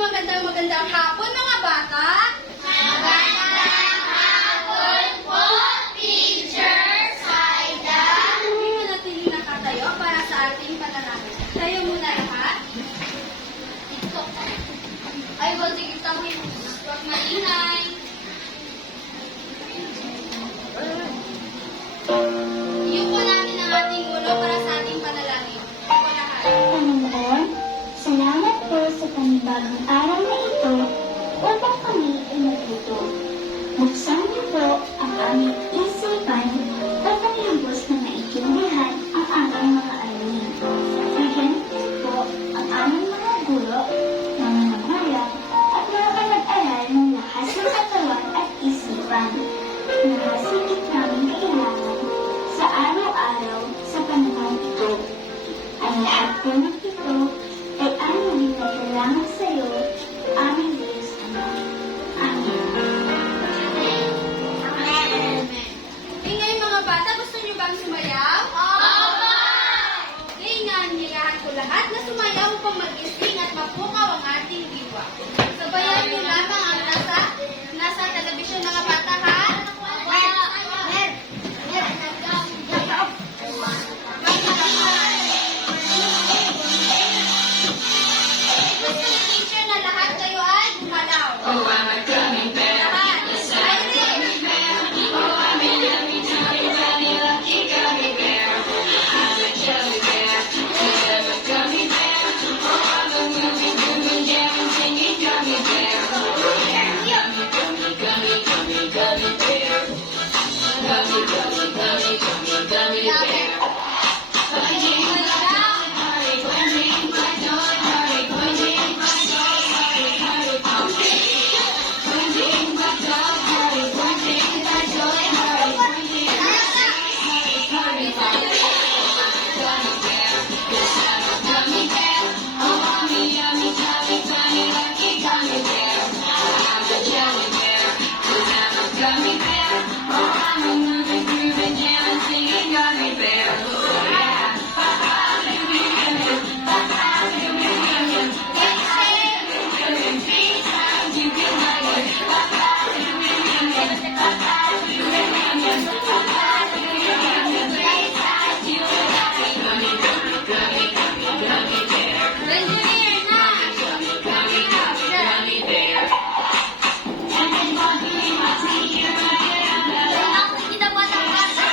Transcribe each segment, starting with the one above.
magandang hapon mga bata. Magandang hapon po, Teacher Saida. Hindi manatili na tatayo para sa ating panalangin. Tayo muna lahat. Ay, wag sige tayo. Huwag maingay. Iyuko natin ang ating ulo para sa ating panalangin. Iyuko lahat. Panginoon, salamat po sa panibagong araw na ito upang kami ay matuto. Buksan niyo po ang aming isipan upang lubos na maintindihan ang aming mga alin. Bigyan niyo po ang aming mga guro, mga nangaral, at mga kanag-aral ng lakas ng katawan at isipan na masigit namin kailangan sa araw-araw sa panahon ito. Ang lahat po ng ito ay aming nagkailangan sa iyo, aming Diyos Ama. Amen. Ingay mga bata, gusto niyo bang sumayaw? Opo! Okay, nangyayaan ko lahat na sumayaw upang mag-ising at mapukaw ang ating diwa. Sabayan niyo lamang ang nasa telebisyon mga bata, ha? Gusto ni teacher na lahat kayo ay gumalaw. Lahat. Iris. Engineer na. Kita po ang bata.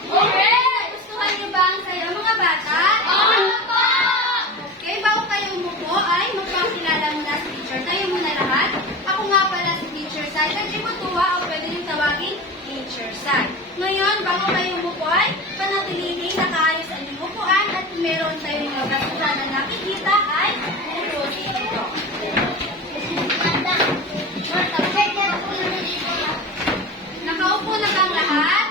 Gustuhan niyo ba ang sayo mga bata? Okay, bago kayo umupo ay magpakilala muna si teacher. Tayo muna lahat. Ako nga pala si Teacher Sai. Nag-ibutuwa o pwede niyong tawagin Teacher Sai. Ngayon, bago kayo umupo ay panatilihin nakaayos ang inyong upuan at kung meron tayong mga basura na nakikita ay pupusin ito. Nakaupo na bang lahat?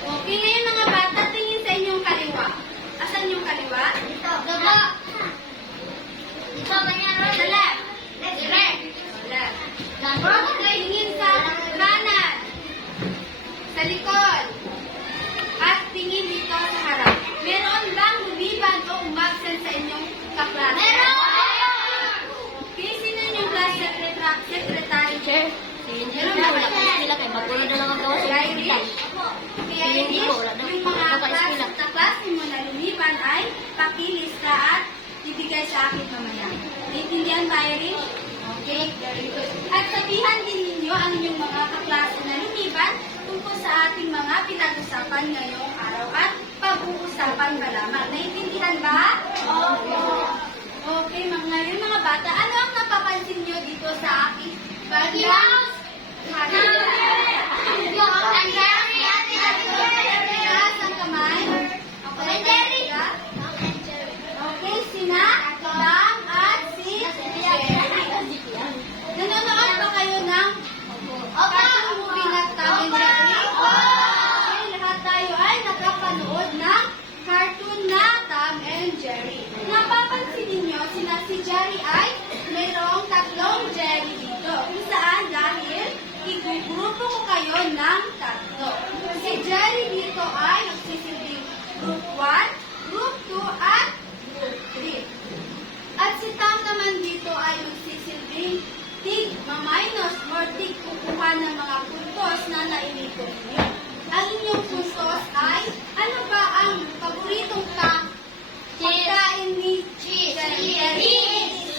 Okay, ngayon mga bata, tingin sa inyong kaliwa. Asan yung kaliwa? Sa left. Left. Okay, tingin sa kanan. Sa likod. At tingin dito sa harap. Meron bang lumiban o umabsent sa inyong kaklase? Okay, sino yung class secretary? Sir, Meron ba kayo? sila kay bagulo na lang ang gawa sa Kay Iris? Kay Iris? sa akin mamaya. Naintindihan ba, Irish? Okay, very good. At sabihan din ninyo ang inyong mga kaklase na lumiban tungkol sa ating mga pinag-usapan ngayong araw at pag-uusapan ba lamang. Naintindihan ba? Okay, ngayon mga bata, ano ang napapansin nyo dito sa aking banda? Ang kamay. Okay, okay, sina, Dam, at si Jerry. Nanonood ba kayo ng cartoon movie na Tom and Jerry? Okay, lahat tayo ay nakapanood ng cartoon na Tom and Jerry. Napapansin ninyo, si Jerry ay mayroong tatlong Jerry dito. Kung saan dahil igugrupo ko kayo ng tatlo. Si Jerry dito ay nagsisilbing Group 1, Group 2, at Group 3. At si Tom naman dito ay magsisilbing tig minus or tig kukuha ng mga puntos na nailikot niyo. Ang inyong puntos ay ano ba ang paboritong pagkain ni Jerry?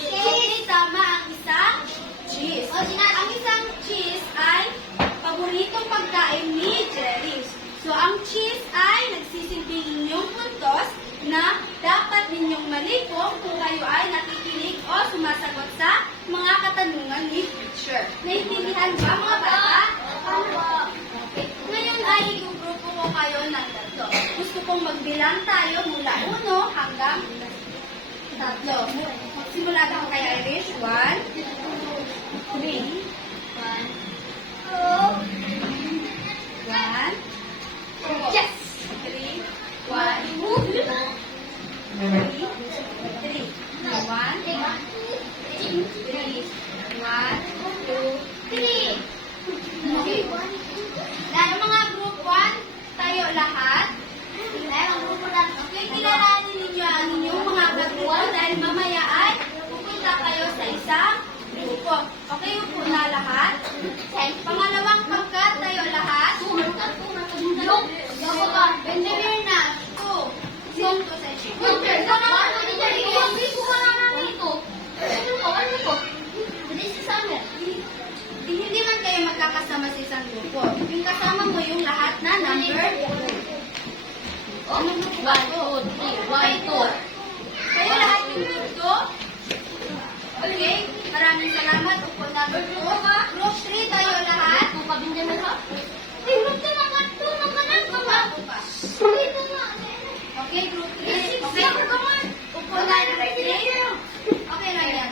Okay, tama ang isang cheese. Ang isang cheese ay paboritong pagkain ni Jerry. So, ang cheese ay nagsisilbing inyong puntos na dapat ninyong malikong kung kayo ay nakikinig o sumasagot sa mga katanungan ni teacher. Naintindihan ba mga bata? Okay. Ngayon ay igugrupo ko kayo ng tatlo. Gusto kong magbilang tayo mula 1 hanggang 3. Magsimula na ako kay Irish. 1, 2, 3. 1, 2, yes! 3, 1, 2, 3, 3. 1, 2, 3. 1, 2, 3. Dahil mga group 1, tayo lahat. Okay, kilalanin ninyo ang inyong mga grupo dahil mamaya ay pupunta kayo sa isang grupo. Okay, upo na lahat. Pangalawang pangkat, tayo lahat. Benjamin na. 2. Sino to sa Hindi man kayo magkakasama sa isang grupo. Yung kasama mo yung lahat na number 1, 2, 3, 1, 2. Kayo lahat yung group 2. Okay, maraming salamat. Upo na group 2. Group 3 tayo lahat. Okay, group 3. Okay, upo na group 3. Okay lang yan.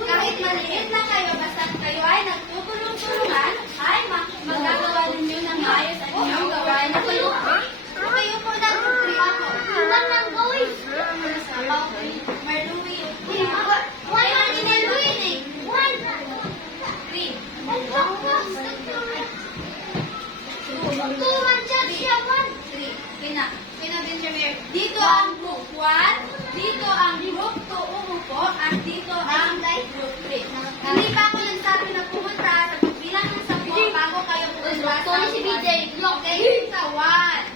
Kahit maliit na kayo, basta kayo ay nagtutulong-tulungan, ay magagawa ninyo ng maayos at inyong gawain na kayo. Okay, upo na group 3 ako. Okay, Marlui, upo na. Dito ang group 1, dito ang group 2 umupo, at dito ang group 3. Hindi pa ako nagsabi na pumunta sa pagbilang ng 10 bago kayo pumunta sa 1. Okay, sa 1,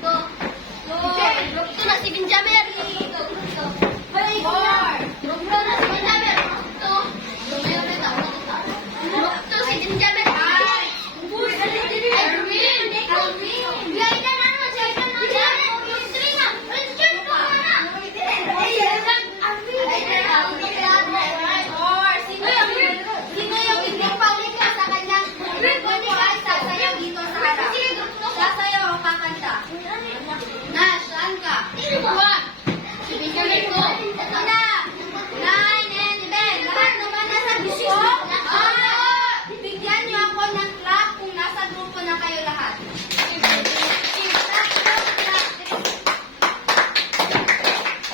Sino yung hindi pamilya sa kanyang grupo ay sasayaw dito sa harap? Sasayaw o kakanta? Nash, saan ka? Ito na! 9 and 10. Lahat naman nasa grupo? Bigyan niyo ako ng clap kung nasa grupo na kayo lahat.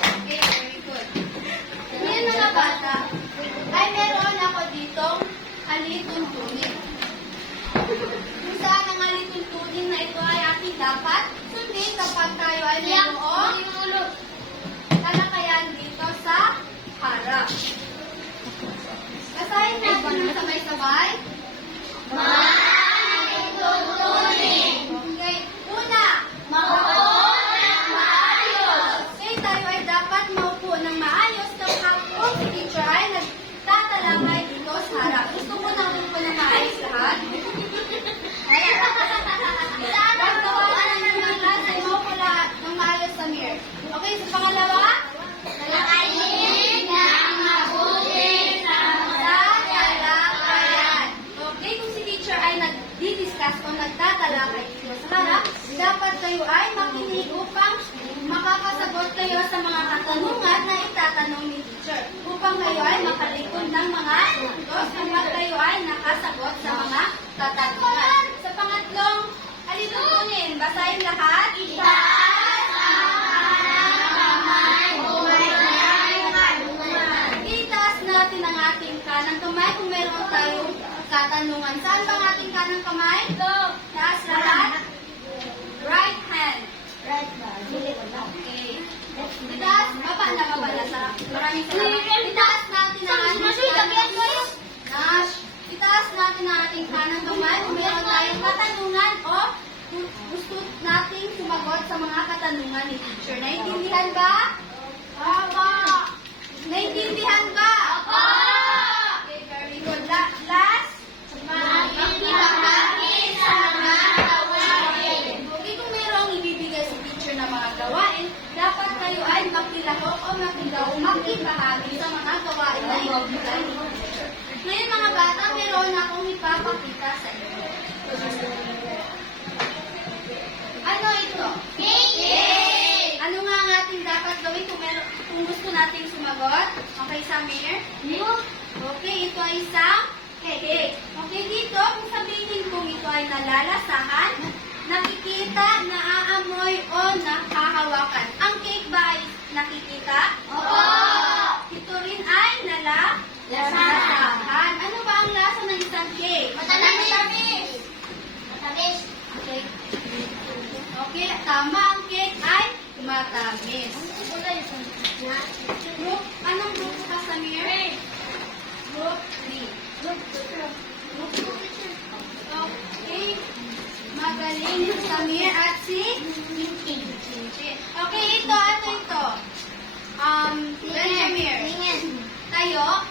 Okay, very good. Ngayon mga bata, ay meron ako ditong alituntunin. Kung saan ang alituntunin na ito ay ating dapat sundin kapag tayo ay mayroong talakayan dito sa harap. Basahin natin ng sabay-sabay. Okay, una. Okay, tayo ay dapat maupo ng maayos kapag kayo ay makinig upang makakasagot kayo sa mga katanungan na itatanong ni teacher. Upang kayo ay makalikod ng mga puntos kapag kayo ay nakasagot sa mga katanungan. Sa pangatlong alituntunin, basahin lahat. Itaas ang kanang kamay kung may katanungan. Itaas natin ang ating kanang kamay kung meron tayong katanungan. Saan ba ang ating kanang kamay? Taas lahat. Right hand. Okay. Itaas, baba na. Maraming salamat. Itaas natin ang ating kanang kamay. Itaas natin ang ating kanang kamay kung meron tayong katanungan o gusto nating sumagot sa mga katanungan ni teacher. Naintindihan ba? Opo. Naintindihan ba? Opo. Okay, very good. Last. Makikibahagi sa mga gawain. Okay, kung mayroong ibibigay sa teacher na mga gawain, dapat kayo ay makilahok o makibahagi sa mga gawain na ibibigay ni teacher. Ngayon mga bata, meron akong ipapakita sa inyo. Ano ito? Cake. Ano nga ang ating dapat gawin kung gusto nating sumagot? Okay, Samir? Okay, ito ay isang cake. Okay, dito, kung sabihin kung ito ay nalalasahan, nakikita, naaamoy, o nakahawakan. Ang cake ba ay nakikita? Opo. Ito rin ay nalalasahan. Ano ba ang lasa ng isang cake? Matamis. Matamis. Okay. Okay, tama, ang cake ay matamis. Group, anong group ka, Samir? Group 3. Okay. Magaling si Samir at si Tintin. Okay, ito. Ano ito? Samir. Tayo.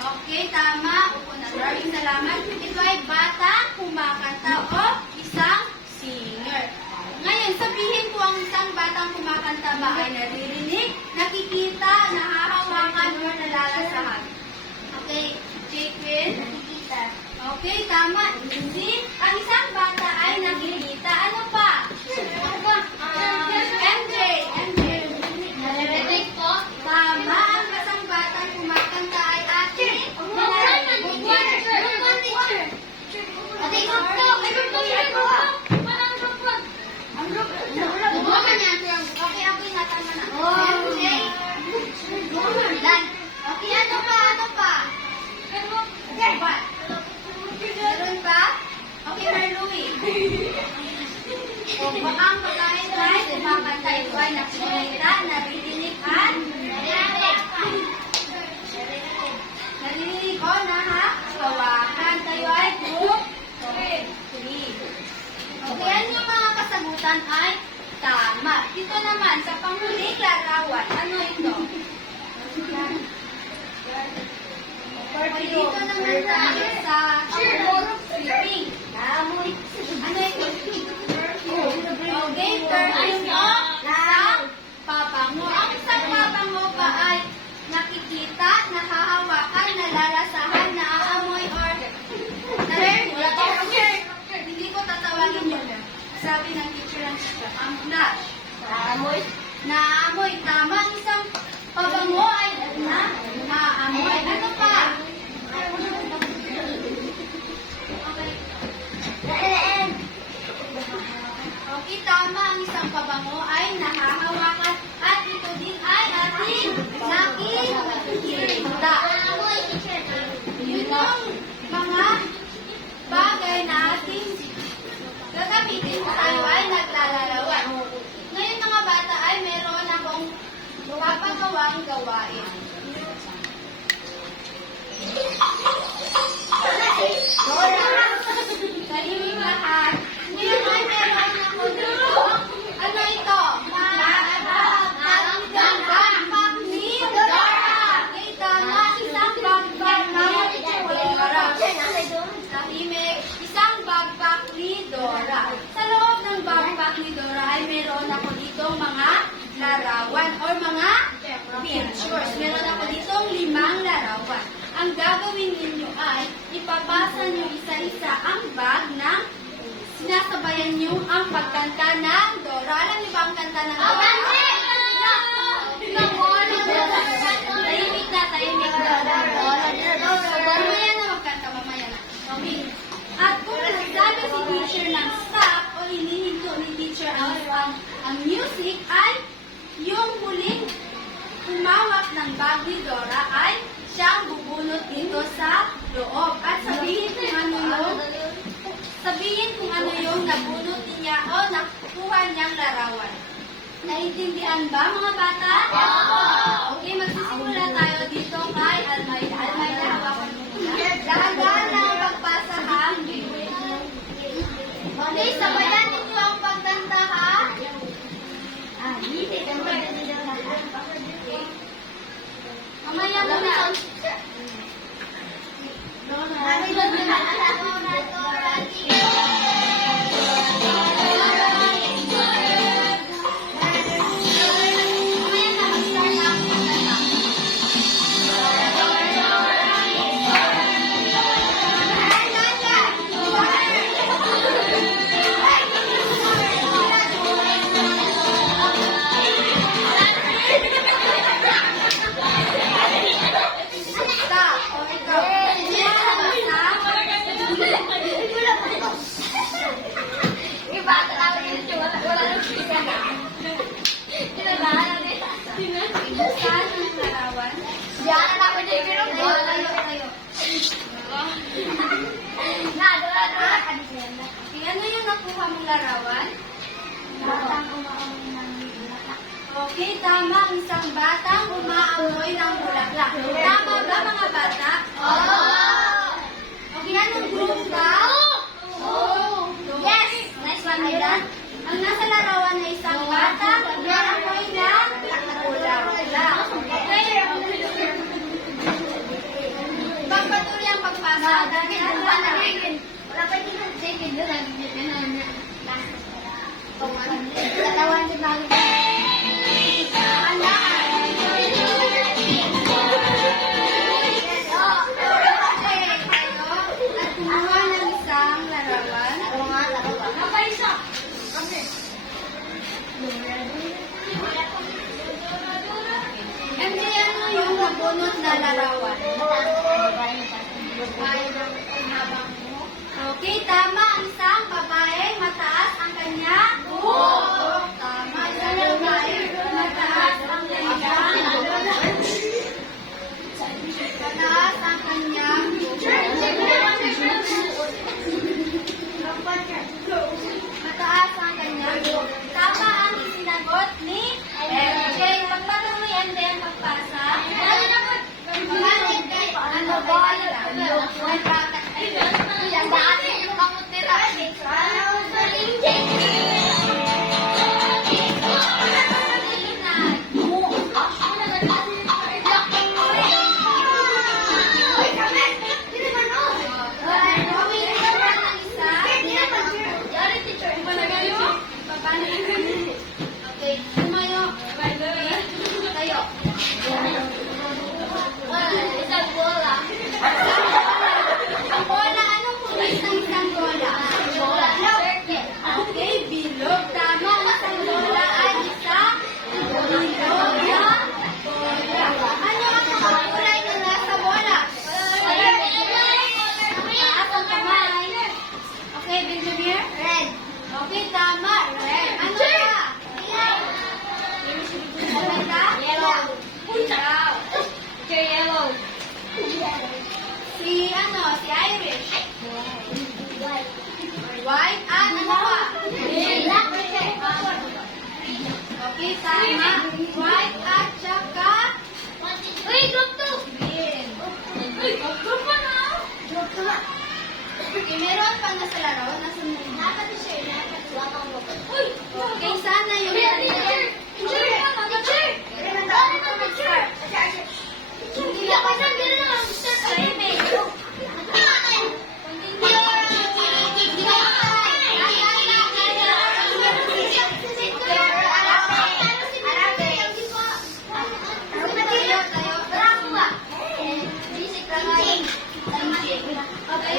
Okay, tama. Upo na. Maraming salamat. Ito ay bata, kumakanta o isang singer. Ngayon, sabihin ko ang isang batang kumakanta ba ay naririnig, nakikita, nahahawakan, o nalalasahan. Okay, Jaquin? Okay, tama. Easy. Ang isang bata ay nakikita. Ano pa? MJ. Narinig po. Tama. Ang isang batang kumakanta ay ating Okay, ako yung natama na. MJ. Okay, ano pa? What? Meron ba? Okay, Marlui. O, baka ang pagkain ay kumakanta ito ay nakikita, naririnig at naririnig o nahahawakan. Tayo ay group 3. Okay, ano yung mga kasagutan ay tama. Dito naman, sa panghuling larawan, ano ito? Okay, dito naman tayo sa sweeping. Ano ito? Okay, perfume o isang pabango. Ang isang pabango ba ay nakikita, nahahawakan, nalalasahan, naaamoy, or naririnig? Hindi ko tatawagin yun. Sabi ng teacher ang flash. Naamoy. Tama. Ang isang pabango ay naamoy. Ano pa? Okay, tama. Ang isang pabango ay nahahawakan at ito din ay ating nakikita. Yun yung mga bagay na ating gagamitin kung tayo ay naglalarawan. Ngayon mga bata ay meron akong papagawang gawain. Kalimig lahat. Ngayon ay meron ako dito. Ano ito? Backpack ni Dora. Okay, tama. Isang backpack ni Dora. Tahimik. Isang backpack ni Dora. Sa loob ng backpack ni Dora ay meron ako dito mga larawan or mga pictures. Meron ako dito 5 larawan. Ang gagawin ninyo ay ipapasa nyo isa-isa ang bag ng sinasabayan nyo ang pagkanta ng magkanta ng tahimik na, tahimik na. Mamaya na magkanta, mamaya na. Okay. At kung nagsabi si teacher ng stop o hinihinto ni teacher ang music ay yung huling humawak ng bag ni Dora ay siyang bubunot dito sa loob. At sabihin kung ano yung nabunot niya o nakuha niyang larawan. Naintindihan ba mga bata? Okay, magsisimula tayo dito kay Almayda. Almayda, hawakan mo muna. Dahan-dahan lang ang pagpasa ha. Okay, sabayan ninyo ang pagkanta ha. Mamaya muna. Mamaya na, mag-start na ang pagkanta. Stop. O ikaw. Saan ang larawan? Ano yung nakuha mong larawan? Okay, tama. Ang isang batang umaamoy ng bulaklak. Tama ba mga bata? Okay, anong group ka? Yes! Nice one, Milan. Ang nasa larawan ay isang batang umaamoy ng bulaklak. Okay? Pagpatuloy ang pagpasa. Dahil ang nabunot na larawan. Okay, tama. Ang isang babae, mataas ang kanya. Tama. Isang babae, mataas ang kanya. Mataas ang kanya. Mataas ang kanya. Tama ang isinagot ni MJ. Pagpatuloy yan din pagpasa. Ano ba? Okay, tumayo. Tayo. Isang bola. Ang bola, anong kulay ng isang bola? Okay, bilog. Tama, ang isang bola ay isang bilog na bola. Ano ang mga kulay na nasa bola? Taas ang kamay. Okay, Benjamin? Red. Okay, tama. Red. Ano ka? Ano ka? Yellow. Yellow. Yellow. Si Irish. White. Ano ka? Okay, tama. White at saka group 2. Green. Group 1 na. Group 2. Okay, meron pa nasa laro. Nasa okay, sana yung Okay,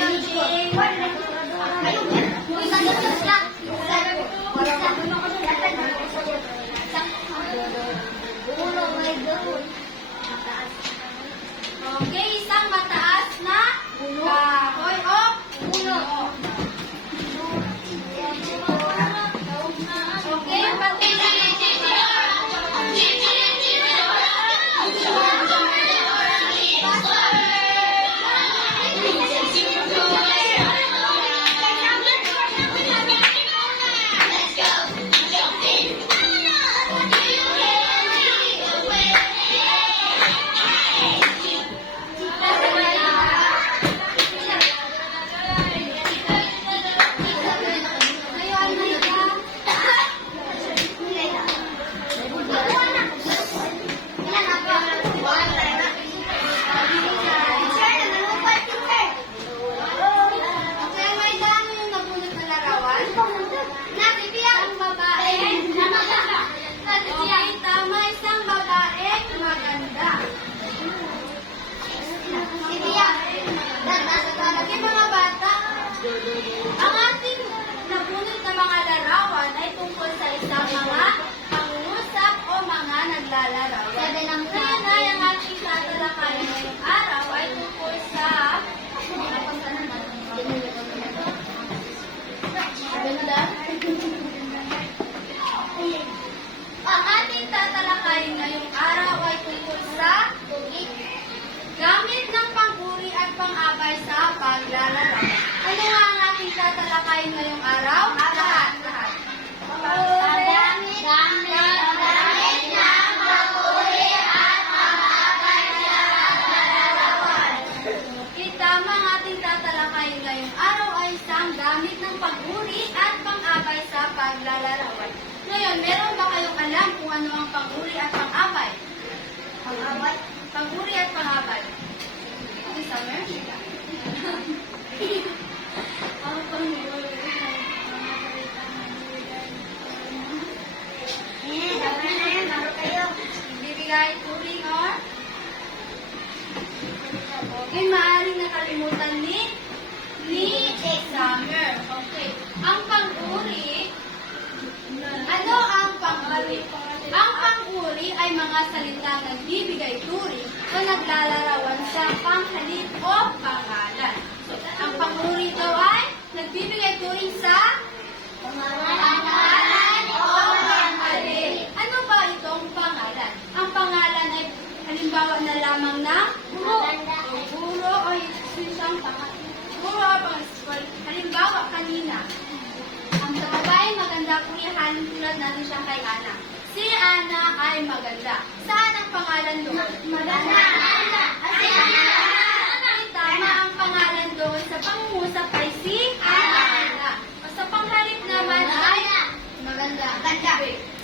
paglalarawan. Ano nga ang ating tatalakayin ngayong araw? Lahat. Tama ang ating tatalakayin ngayong araw ay isang gamit ng pag-uri at pang-abay sa paglalarawan. Ngayon, meron ba kayong alam kung ano ang pag-uri at pang-abay? Pag-uri at pang-abay. Okay, Summer? Ang pag-uri. Bibigay turing or? Okay, maaaring nakalimutan ni Summer. Okay. Ang pang-uri, ano ang pang-uri? Ang pang-uri ay mga salitang nagbibigay turing o naglalarawan sa panghalip o pangalan. So, ang pang-uri daw ay nagbibigay turing sa pangalan o panghalip. Ano ba itong pangalan? Ang pangalan ay halimbawa na lamang ng guro o isang pangalan. Guro o pangalan. Halimbawa kanina. Ang babae maganda kulihan tulad natin siya kay Ana. Si Ana ay maganda. Saan ang pangalan doon? Maganda. Si Ana. Tama ang pangalan doon sa pangungusap ay si Ana. Sa panghalip naman ay maganda.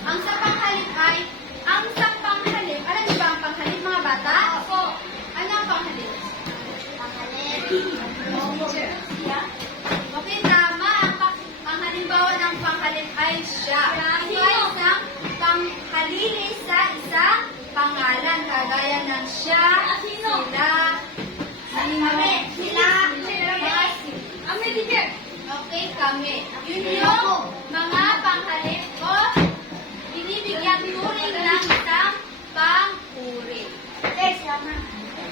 Ang sa panghalip ay alam niyo ba ang panghalip mga bata? Opo. Ano ang panghalip? Okay, tama. Ang halimbawa ng panghalip ay siya. Ito ay isang panghalili sa isang pangalan. Kagaya ng siya, Okay, kami. Yun yung mga panghalip o binibigyan turing ng isang pang-uri.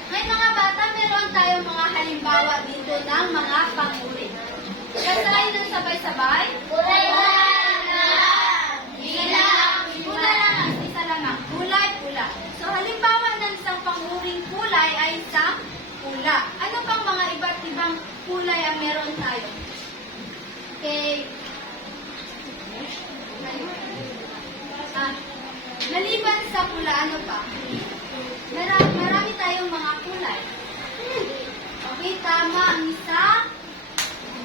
May mga bata, meron tayong mga halimbawa dito ng mga pang-uri. Kasayin ng sabay-sabay. Kulay lang, isa lamang. Kulay, pula. So, halimbawa ng isang pang-uring kulay ay isang pula. Ano pang mga iba't ibang kulay ang meron tayo? Okay. Naliban sa pula, ano pa? Marami tayong mga kulay. Okay, tama ang isa.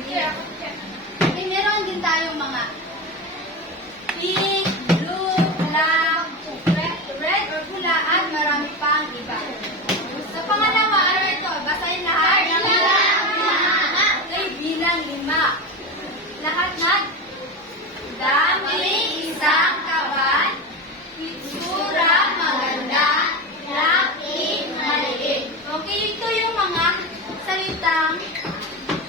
Okay, meron din tayong mga pink, blue, black, red or pula, at marami pang iba. Sa pangalawa, ano ito? Basahin lahat. Okay, bilang 5. Lahat dami, isang kaban, itsura, maganda, laki, maliit. Okay, ito yung mga salitang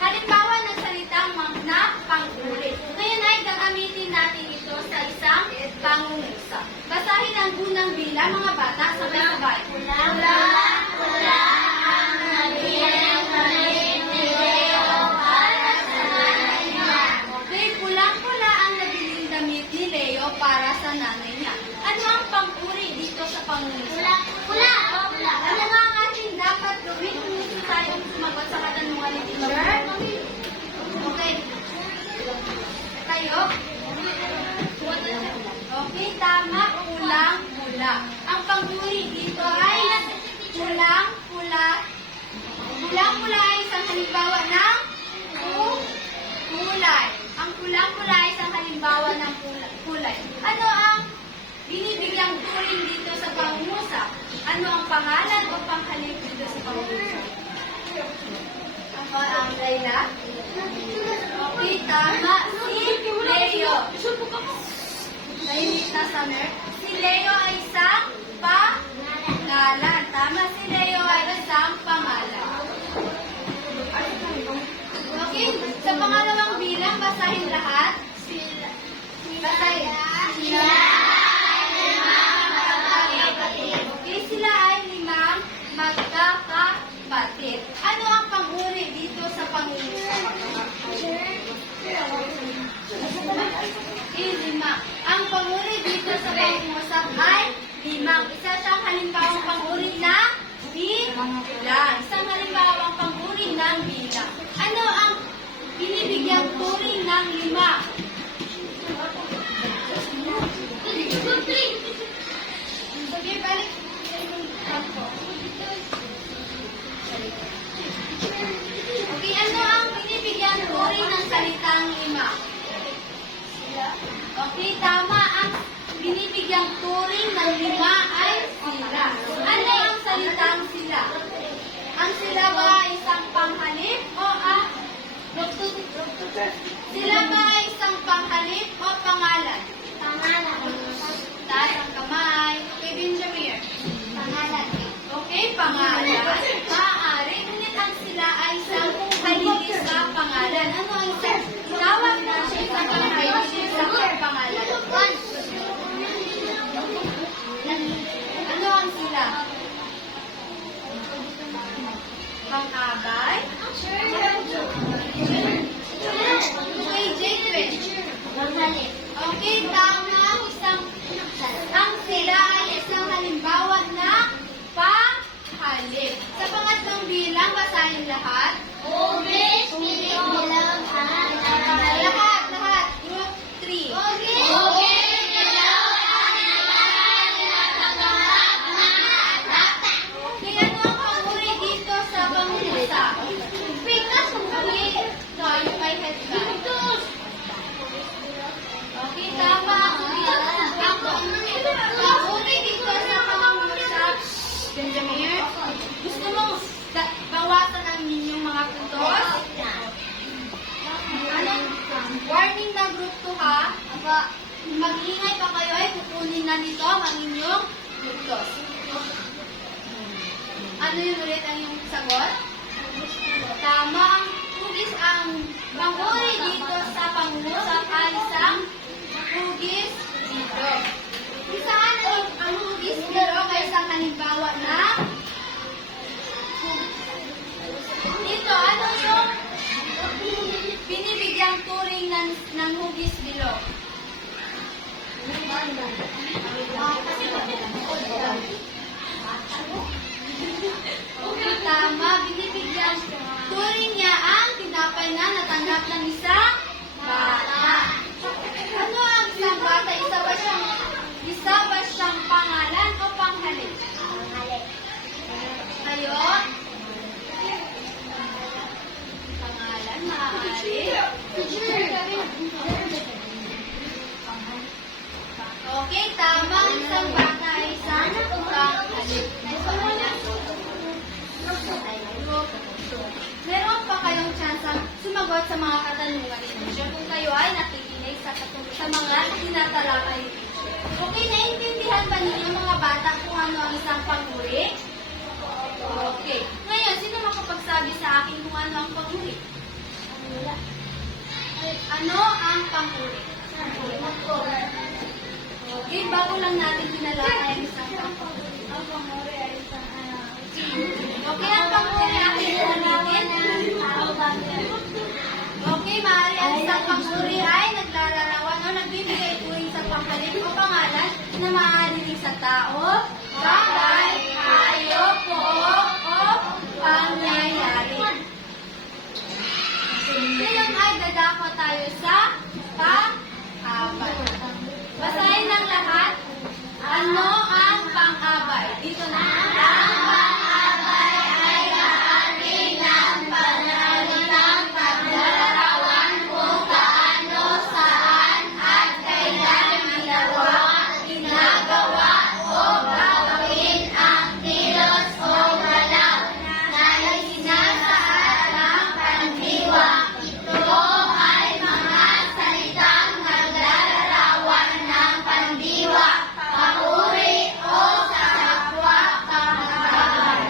halimbawa ng salitang na pang-uri. Ngayon ay gagamitin natin ito sa isang pangungusap. Basahin ang unang bilang, mga bata, sabay-sabay. Pula, ang nabilang damit ni Leo para sa nanay niya. Okay, pulang-pula ang nabiling damit ni Leo para sa nanay niya. Ano ang pang-uri dito sa pangungusap? Pula. Ano nga ang ating dapat gawin kung gusto tayong sumagot sa katanungan ni teacher? Okay. Tayo? Okay, tama. Pulang-pula. Ang pang-uri dito ay pulang-pula. Pulang-pula ay isang halimbawa ng kulay. Ang pulang-pula ay isang halimbawa ng kulay. Ano ang binibigyang turing dito sa pangungusap? Ano ang pangalan o panghalip dito sa pangungusap? Ako ang Layla. Okay, tama. Si Leo. Tahimik na, Summer. Si Leo ay isang pangalan. Tama, si Leo ay isang pangalan. Okay, sa pangalawang bilang, basahin lahat. Basahin. Sila ay 5 magkakapatid. Okay, sila ay 5 magkakapatid. Ano ang pang-uri dito sa pangungusap? Ang pang-uri dito sa pangungusap ay 5. Isa siyang halimbawang pang-uri ng bilang. Isang halimbawang pang-uri ng bilang. Ano binibigyang turing ng 5. Sige, balik. Okay, ano ang binibigyang turing ng salitang 5? Okay, tama. Ang binibigyang turing ng 5 ay sila. Ano ang salitang sila? Ang sila ba ay isang panghalip o sila ba ay isang panghalip o pangalan? Taas ang kamay. Okay, Benjamin. Okay, pangalan. Maaari. Ngunit ang sila ay isang halili sa pangalan. Ano ang isang? Tawag na siya isang halili sa pangalan. Ano ang sila? Pang-abay? Okay, Jadwin. Okay, tama. Ang sila ay isang halimbawa na panghalip. Sa pangatlong bilang, basahin lahat. Lahat. Group 3. Okay, ano ang panguri dito sa panghusa? Okay, no, may head ka. Okay, tama. Ang panguri dito sa panghusa, Benjamin, gusto mong bawasan ang inyong mga puntos? Anong warning na group 2 ha? Mag-ingay pa kayo ay kukunin na nito ang inyong puntos. Ano yun ulit ang iyong sagot? Tama, ang hugis ang panguri dito sa pangusap ay isang hugis dito. Kung saan ang hugis dito ay isang halimbawa na dito, ano yung binibigyang turing ng hugis bilog? Okay, tama. Binibigyang turing niya ang tinapay na natanggap ng isang bata. Ano ang isang bata? Isa ba siyang pangalan o panghalip? Kayo? Pangalan, maaari. Okay, tama. Isang bata ay isang panghalip. Meron pa kayong chance sumagot sa mga katanungan ni teacher kung kayo ay nakikinig sa mga tinatalakay ni teacher. Okay, naiintindihan ba ninyo mga bata kung ano ang isang panguri? Okay. Ngayon, sino makapagsabi sa akin kung ano ang panguri? Ano ang panguri? Okay, bago lang natin tinalakay ang isang panguri. Ang panguri ay isang okay, ang panguri aking ulitin. Okay, maaari ang isang panguri ay naglalarawan o nagbibigay turing sa panghalip o pangalan na maaari sa tao, bagay, hayop, pook, o pangyayari. Ngayon ay dadako tayo sa pang-abay. Basahin ng lahat. Ano ang pang-abay? Dito na. Ang pang-abay ay ating ng panalitang paglalarawan kung kaano, saan, at kailan ginagawa o gagawin ang kilos o galaw na isinasaad ng pandiwa. Ito ay mga salitang naglalarawan ng pandiwa, panguri o sa kapwa pang-abay.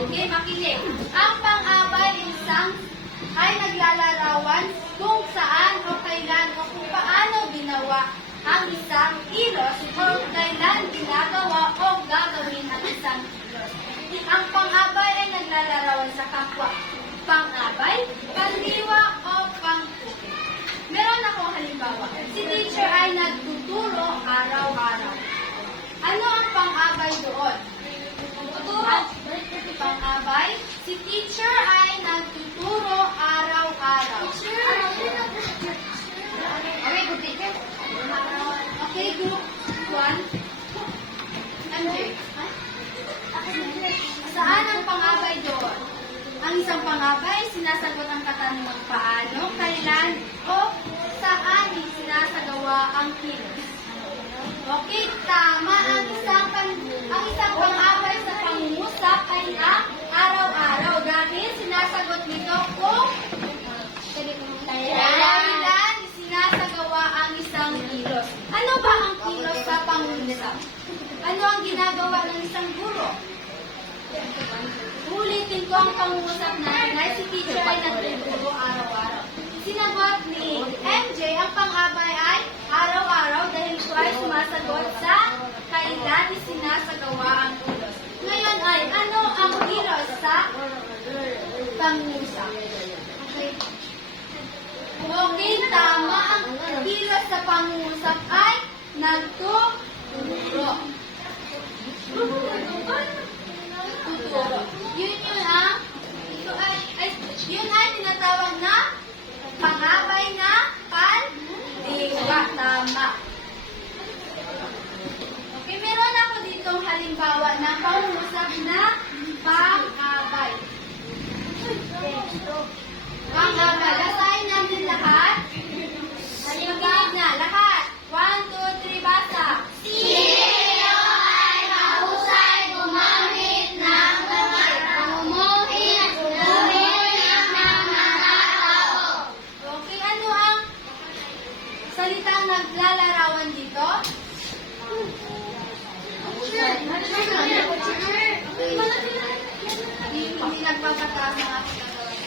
Okay, makinig. Ang pang-abay ay naglalarawan kung saan o kailan o kung paano ginawa ang isang kilos o kailan ginagawa o gagawin ang isang kilos. Ang pang-abay ay naglalarawan sa kapwa pang-abay, pandiwa o pang-ukit. Meron akong halimbawa. Si teacher ay nagtuturo araw-araw. Ano ang pang-abay doon? Pang-abay, si teacher ay nagtuturo araw-araw. Okay, good teacher. Okay, group 1. MJ. Saan ang pangabay doon? Ang isang pangabay, sinasagot ang katanungang paano, kailan, o saan sinasagawa ang kilos. Okay, tama. Ang isang pangabay sa pangungusap ay ang araw-araw dahil sinasagot nito kung kailan sinasagawa ang isang kilos. Ano ba ang kilos sa pangungusap? Ano ang ginagawa ng isang guro? Ulitin ko ang pangungusap na si teacher ay nagtuturo araw-araw. Sinagot ni MJ, ang pang-abay ay araw-araw dahil ito ay sumasagot sa kailan sinasagawa ang kilos. Ngayon ay, ano ang kilos sa pangungusap? Okay, tama. Ang kilos sa pangungusap ay nagtuturo. Tuturo. Yun ay tinatawag na pangabay na pandiwa. Tama. Okay, meron ako ditong halimbawa ng pangungusap na pangabay. Pangabay. Basahin natin lahat. Makinig na. Lahat. 1, 2, 3, basa. Sino ay mahusay gumamit ng kamay, gumuhit ng mga tao? Okay, ano ang salitang naglalarawan dito? Hindi nagpapataas ang aking gagawin.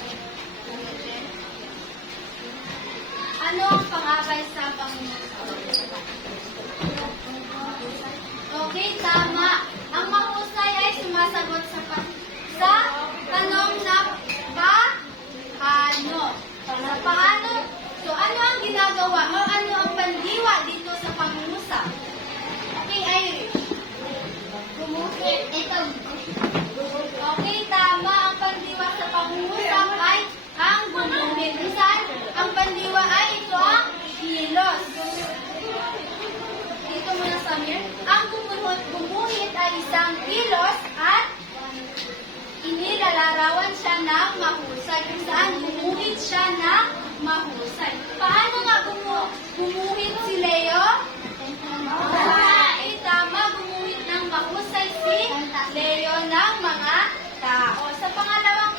Ano ang pangabay sa pangungusap? Okay, tama. Ang mahusay ay sumasagot sa tanong na paano. Paano? So, ano ang ginagawa o ano ang pandiwa dito sa pangungusap? Okay, Irish. Gumuhit. Ito. Okay, tama. Ang pandiwa sa pangungusap ay ang gumuhit. Saan? Ang pandiwa ay ito ang kilos. Dito muna, Samir. Ang gumuhit ay isang kilos at inilalarawan siya ng mahusay. Kung saan gumuhit siya ng mahusay. Paano nga gumuhit si Leo? Ay, tama. Gumuhit ng mahusay si Leo ng mga tao. Sa pangalawang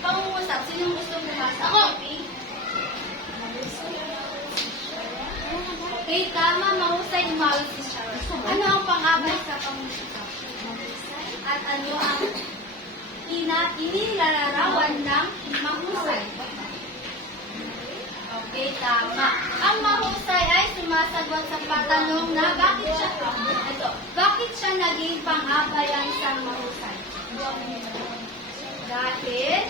pangungusap, sinong gusto bumasa? Okay. Okay, tama. Mahusay umawit si Sharon. Ano ang pangabay sa pangungusap? At ano ang inilalarawan ng mahusay? Okay, tama. Ang mahusay ay sumasagot sa patanong na bakit siya naging pang-abay ang isang mahusay? Dahil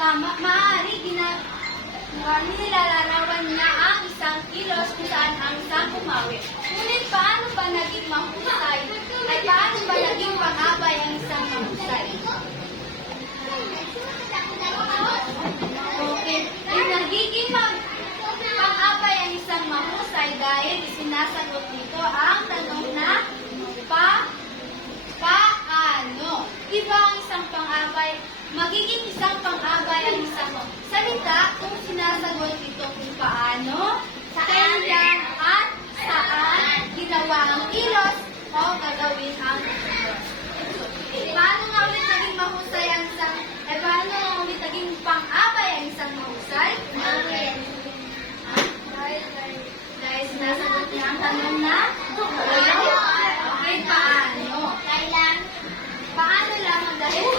tama. Maaari nilalarawan na ang isang kilos kung saan ang isang umawit. Ngunit paano ba naging mahusay? Ay paano ba naging pang-abay ang isang mahusay? Okay. Nagiging pang-abay ang isang mahusay dahil sinasagot nito ang tanong na paano. Diba ang isang pang-abay? Magiging isang pang-abay ang isang salita kung sinasagot ito kung paano, kailan at saan ginawa ang kilos o gagawin ang kilos. Paano nga ulit naging mahusay ang isang, paano nga ulit naging pang-abay ang isang mahusay? Dahil sinasagot niya ang tanong na, okay, paano? Kailan? Paano lamang dahil?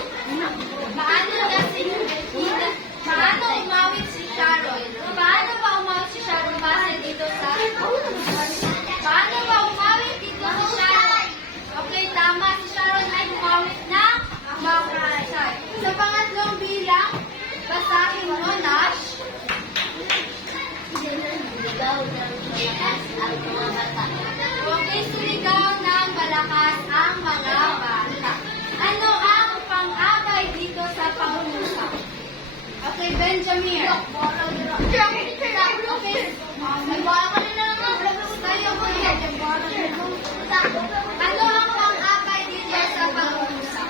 Paano umawit si Sharon? Paano ba umawit si Sharon base dito sa... Paano ba umawit dito si Sharon? Okay, tama. Si Sharon ay umawit na mahusay. Sa pangatlong bilang, basahin mo, Nash. Okay, suligaw ng malakas ang mga bata. Ano ang Benjamin. Ano ang pang-abay dito sa pag-uusap?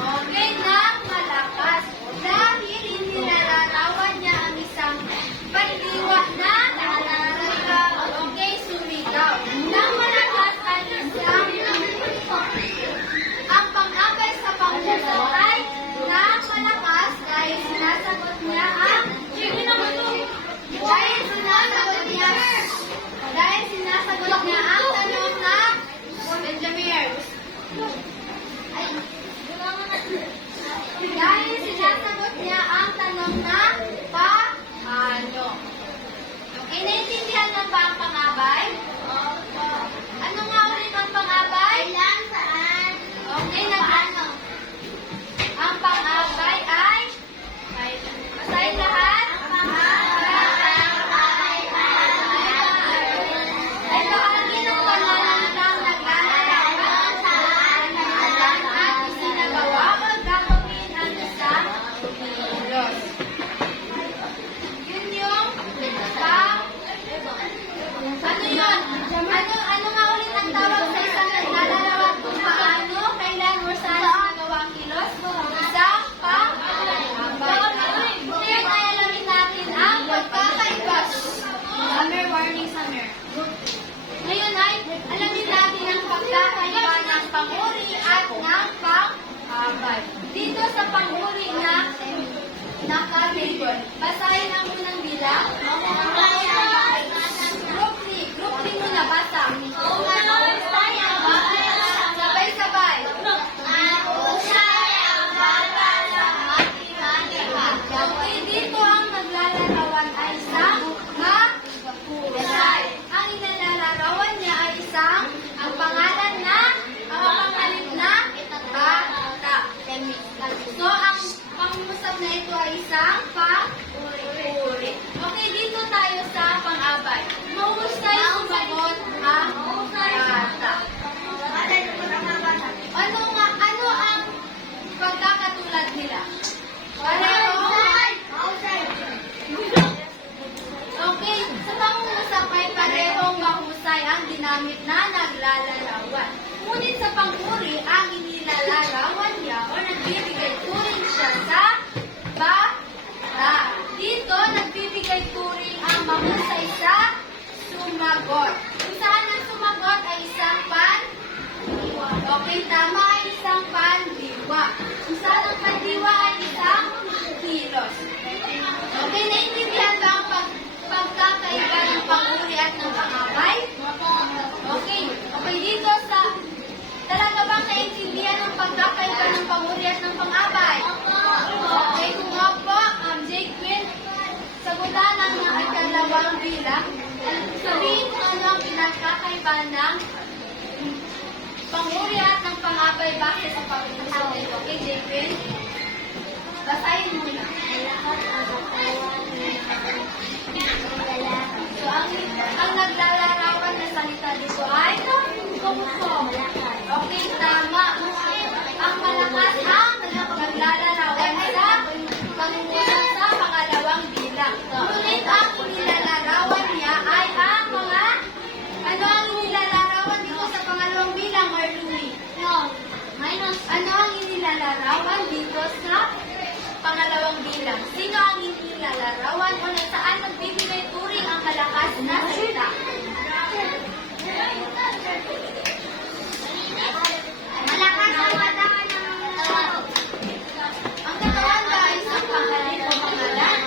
Okay, ng malakas. Dahil inilalarawan niya ang isang pandiwa na okay, sumigaw. Nang malakas ay isang ang pang-abay sa pag-uusap ay nang malakas dahil sinasagot niya ang dahil sinasagot niya ang tanong na Benjamin. Dahil sinasagot niya ang tanong na paano. Okay, naintindihan ng ba ang pang-abay? Ano nga ulit ang pang-abay? Okay, ano? Ang pang-abay ay basahin lahat? Ay bahagi ng pananalitang naglalarawan sa alam at isinagawa o gagawin ang isang kilos. Yun yung ano yun? Ano nga ulit ang tawag sa isang naglalarawan kung paano, kailan, or saan sinagawa ang kilos? Isang pang-abay. Ngayon ay alamin natin ang pagkakaiba. Summer, warning, summer. Ngayon ay alamin natin ang pagkakaiba ng panguri at ng pang-abay. Dito sa panguri na naka-label, basahin ang unang bilang. Group D muna, basa. Sabay-sabay. Okay, dito ang naglalarawan ay isang mahusay. Ang inalalarawan niya ay isang ang pangalan na bata. So, ang pangusap na ito ay isang pang-uri. Okay, dito tayo sa pang-abay. Mahusay sumagot ang bata. Ano ang pagkakatulad nila? Pareho? Okay, sa pangungusap ay parehong mahusay ang ginamit na naglalarawan. Ngunit sa panguri, ang inilalarawan niya o nagbibigay turing siya sa bata. Dito, nagbibigay turing ang mahusay sa sumagot. Kung saan ang sumagot ay isang okay, tama ay isang pandiwa. Kung saan ang pandiwa ay isang kilos. Okay, naintindihan ba ang pagkakaiba ng panguri at ng pang-abay? Okay, dito sa talaga bang naintindihan ang pagkakaiba ng panguri at ng pang-abay? Okay, kung nga po, Jake Quinn, sagutan ang ikalawang bilang. Sabihin kung ano ang pinagkakaiba ng panguri at ng pang-abay bakit sa pag-uusap nito. Okay, Jake Quinn? Basahin muna. So, ang naglalarawan na salita dito ay kumusto. Okay, tama. Ang malakas ang naglalarawan sa pangungusap sa pangalawang bilang. Ngunit ang inilalarawan niya ay ang mga ano ang inilalarawan dito sa pangalawang bilang, Marlui? Ano ang inilalarawan dito sa pangalawang bilang? Sino ang inilalarawan o saan nagbibigay turing ang malakas na salita? Malakas ang katawan ng tao. Ang katawan ba ay isang pangalan o pangalan?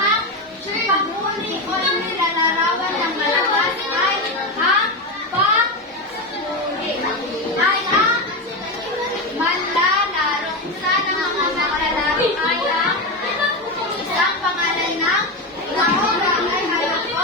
Ang panghuli o inilalarawan ng malakas ay ang panguri. Ay ang manlalaro. Saan ang mga manlalaro ay ang isang pangalan ng tao ay hayop o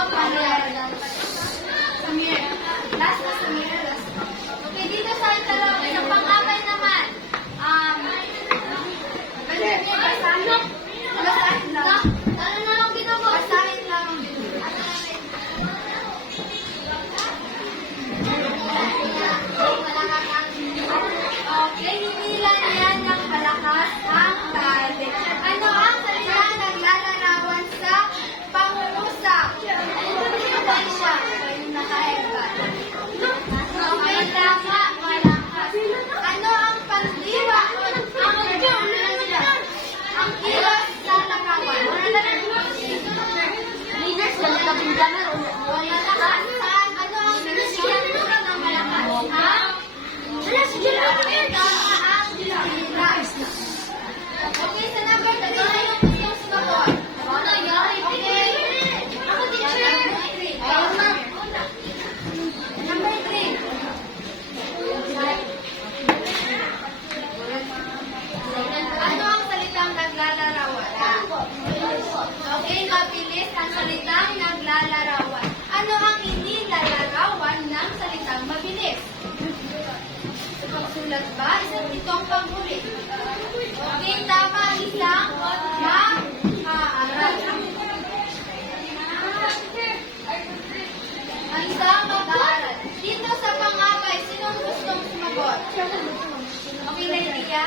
Isang mag-aaral. Dito sa pangabay, sinong gustong sumagot? Okay, Laila?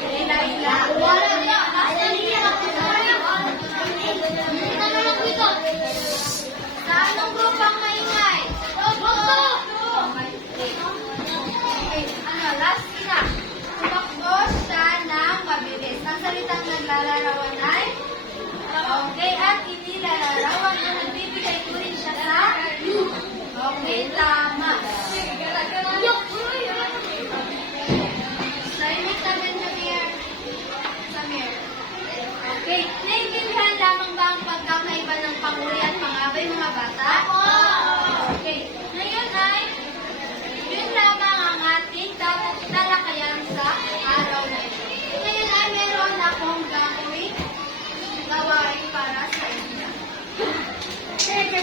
Laila? Wala na. Basta niya. Sa anong grupang maingay? Okay, last na. Tumakbo siya ng mabilis. Ang salitang naglalarawan ay okay, at hindi lalarawan na nagbibigay ko rin siya sa okay, tama. Tahimik naman, Samir. Okay, naiintindihan lamang ba ang pagkakaiba ng panguri at pangabay, mga bata? Okay, ngayon ay yun lamang ang ating talakayan sa araw na ito. Ngayon ay meron akong gagawin gawain para sa inyo. Okay,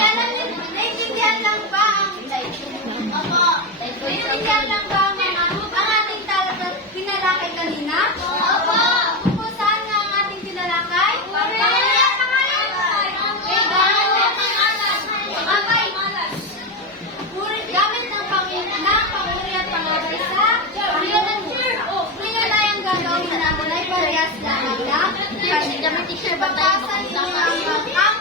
alam niyo, naiintindihan lang ba ang naiintindihan lang ba ang ating tinalakay kanina? Kung saan nga ang ating tinalakay? Gamit ng panguri at pangabay sa ngayon ay ang gagawin natin ay parehas lamang lang. Pagbasa ninyo ang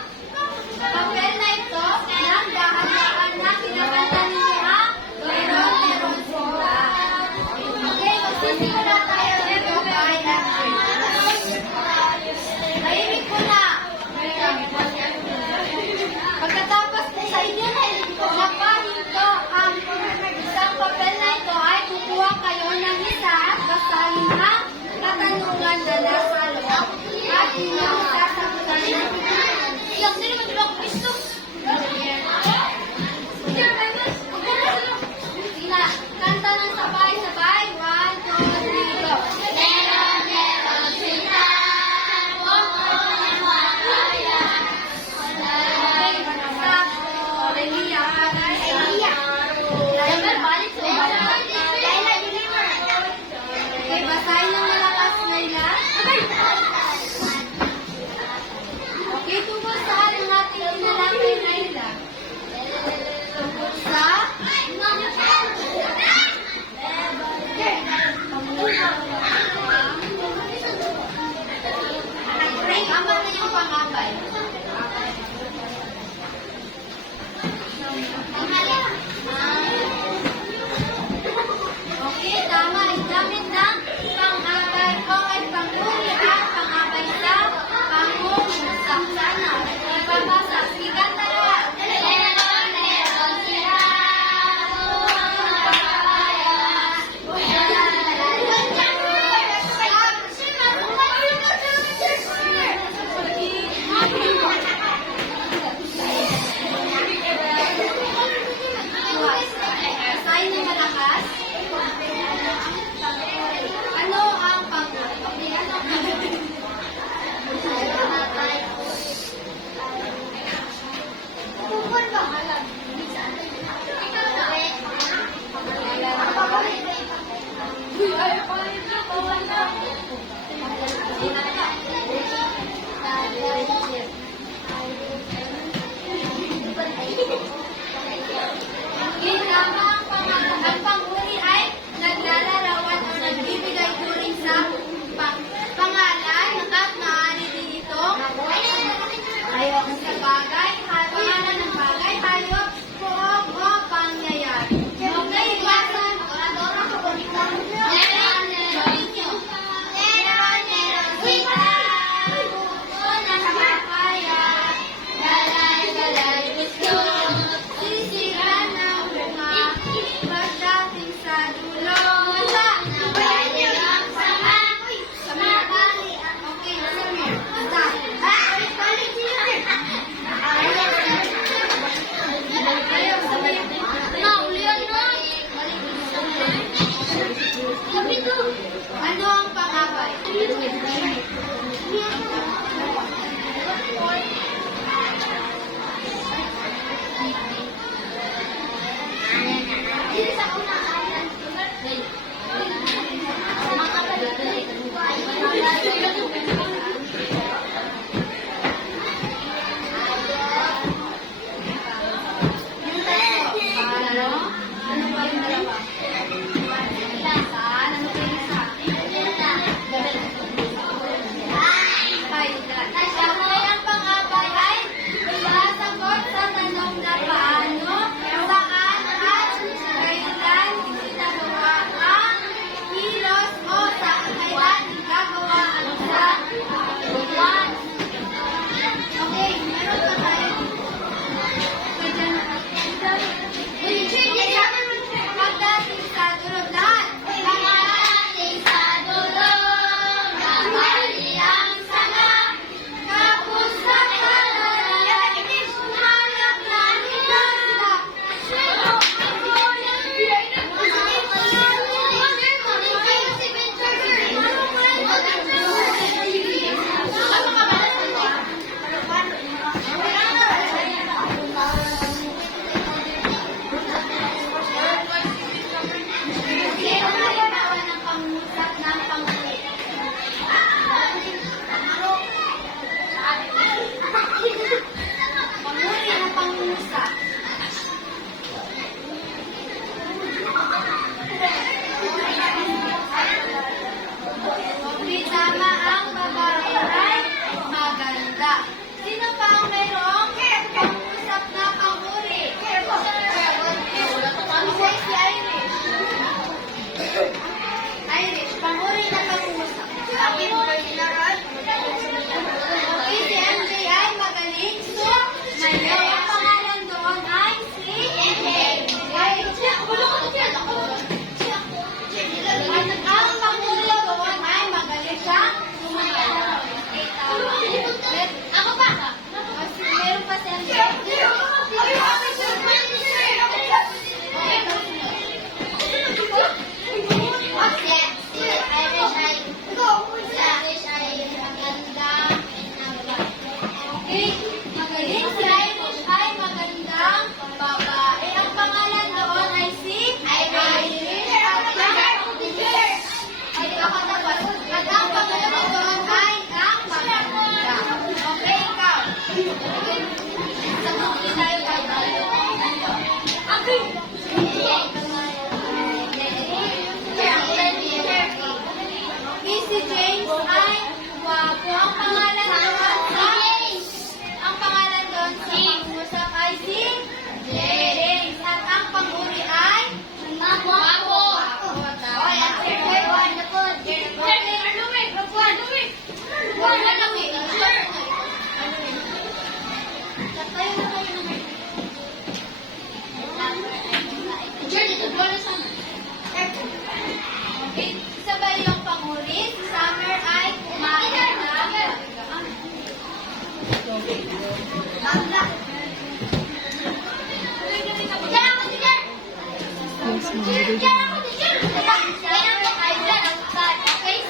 Okay,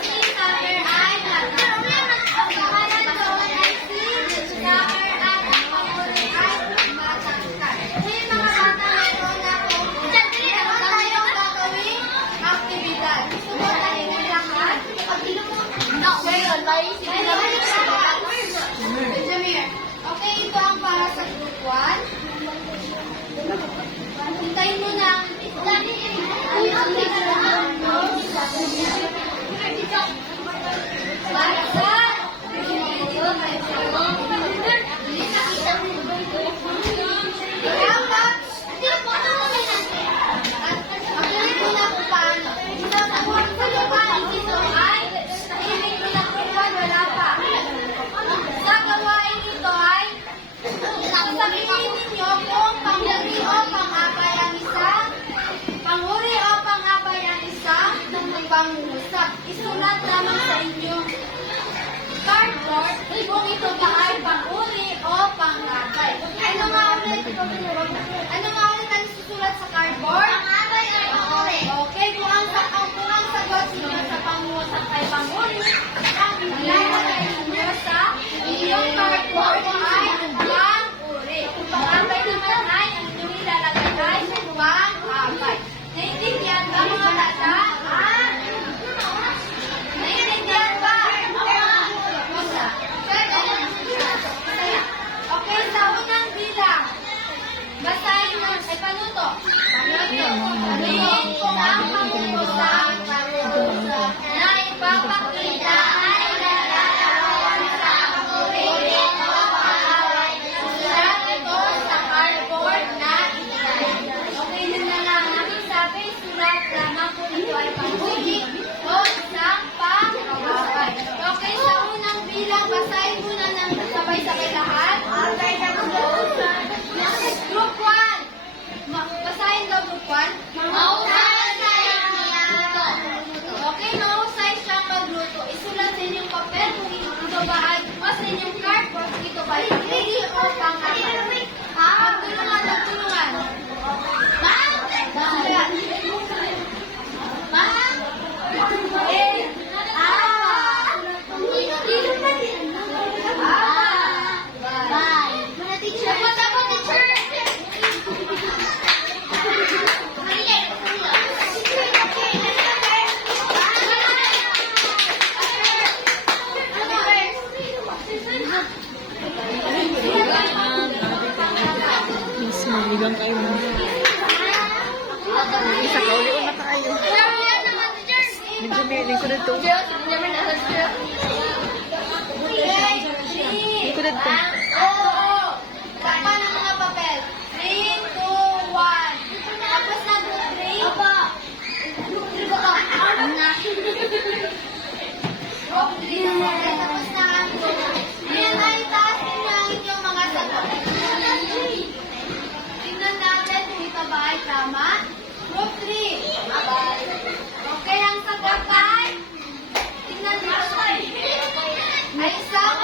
si Summer ay nagkakaroon. Ang pangalan doon ay si Summer at ang paborito ay matangkad. Ngayon mga bata, mayroon ako. Meron tayong gagawing aktibidad. Gusto mo tayo ng lahat? Jamir. Okay, ito ang para sa group 1. Hintayin mo na. Para sa sa gawain nito ay sasabihin ninyo kung panghuri o pang-abay ang isa, panghuri o pang-abay ang isa, pangusap. Isulat naman sa inyong cardboard kung ito ba ay panghuri o pang-abay. Ano nga ulit ang susulat sa cardboard? Pang-abay o panghuri? Okay, kung ang sagot ninyo sa pangusap ay panghuri, ang ilalagay ninyo sa inyong cardboard ay panghuri. Kung pang-abay naman ay ang inyong ilalagay ay pang-abay. Naiintindihan ba mga bata? Naiintindihan ba? Okay, sa unang bilang, basahin mo, ay panuto. Sabihin kung ang pangungusap na ipapakita ay nalalawan sa panguri o pang-away. Sulat ito sa cardboard na itinay. Okay, yun na lang. Namin sabi, sulat lamang kung ito ay panguri o isang pang-away. Okay, sa unang bilang, basahin mo na ng sabay-sabay lahat. Group 1. Basahin daw group 1. Okay, mahusay siya magluto. Isulat sa inyong papel kung ito ba ay sa inyong cardboard kung ito ba ay hindi o pang-abay. Magtulungan. Mas maligang kayo mo. Isa ka, uli na tayo. Medyo may lingkod ito. Lingkod ito. Oo. Takpan ang mga papel. 3, 2, 1. Tapos na group 3. Opo. Group 3 ba ka? Group 3 na tapos na ang group. Ngayon ay itaas ninyo ang inyong mga sagot. Tingnan natin kung ito ba ay tama. Group 3. Okay, ang sagot ay tingnan dito. Ay isang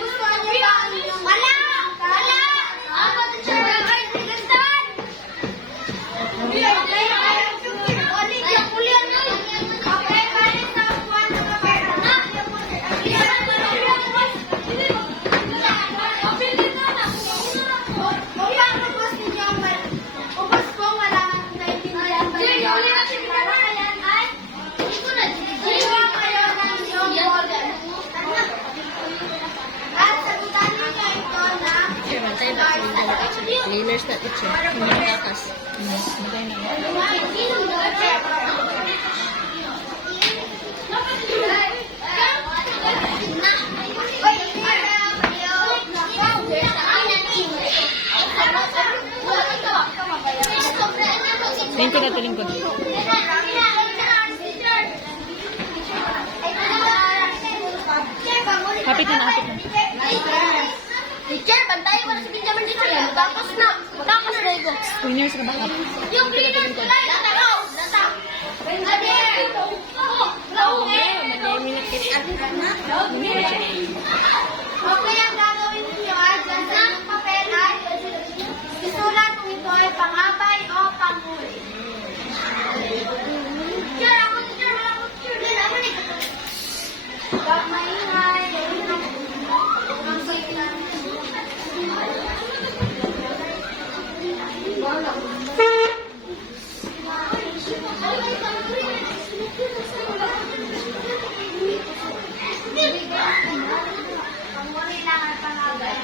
nagustuhan niyo ba ang inyong... Wala! Ako, teacher! Ay, bilantan! Okay, balik sa upuan ng kapatid. Ubos ninyo ang ubos kong malaman kung naiintindihan ba ninyo ang aking talakayan ay iwan kayo ng inyong order. At sagutan ninyo ito na Layers na teacher. Hindi tatas. Magay na. Tingin ko na ito lingkod. Hapit na, hapit na. Teacher, bantayan mo na si Benjamin dito yan. Tapos na. Tapos na ito. Winners ka ba? Yung cleaner ko lang. Natakaw. Okay, ang gagawin ninyo ay dyan sa inyong papel ay isulat kung ito ay pangabay o panghuli. Teacher, ako teacher. Ako teacher. Hindi naman eh. Huwag maingay. Ang sayo lang. Panghuli lang ang pangabay.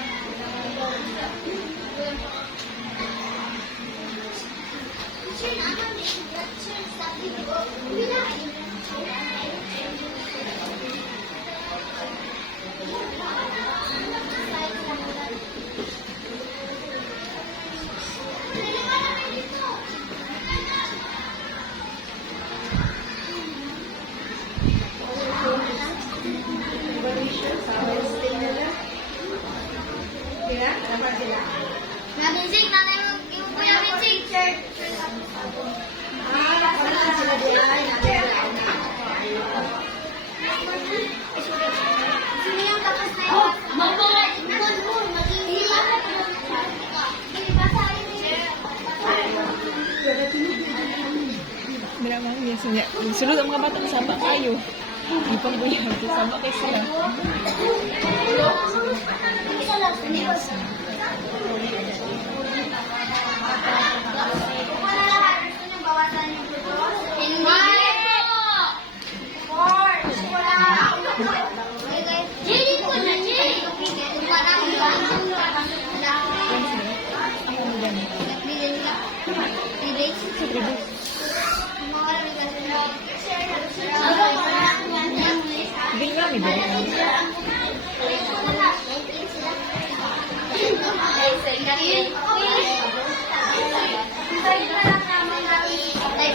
Naminsig, nanay mo. Yung kuya minsig. Sino yung tapos na yun? Mira mo, yan siya. Sulod ang mga bata kasama kayo. Hindi pang buyan. Kasama kayo sila. Kung wala lahat, gusto nyo bawasan yung tutos? Hindi po. 4. Wala. Jay, ko na, Jay. Parang yun. Ako mo dyan. Nagbigay nila. 3 days. Sa 3 days. Mga nabigay nila. Hindi nga, may dala. Hintayin na lang namin namin. Okay,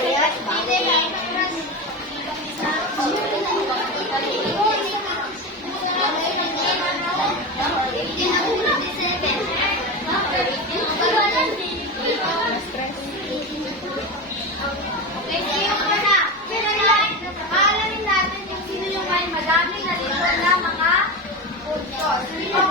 sino ka na? Pero like, paalamin natin yung sino yung may madami na dito na mga puntos. Sino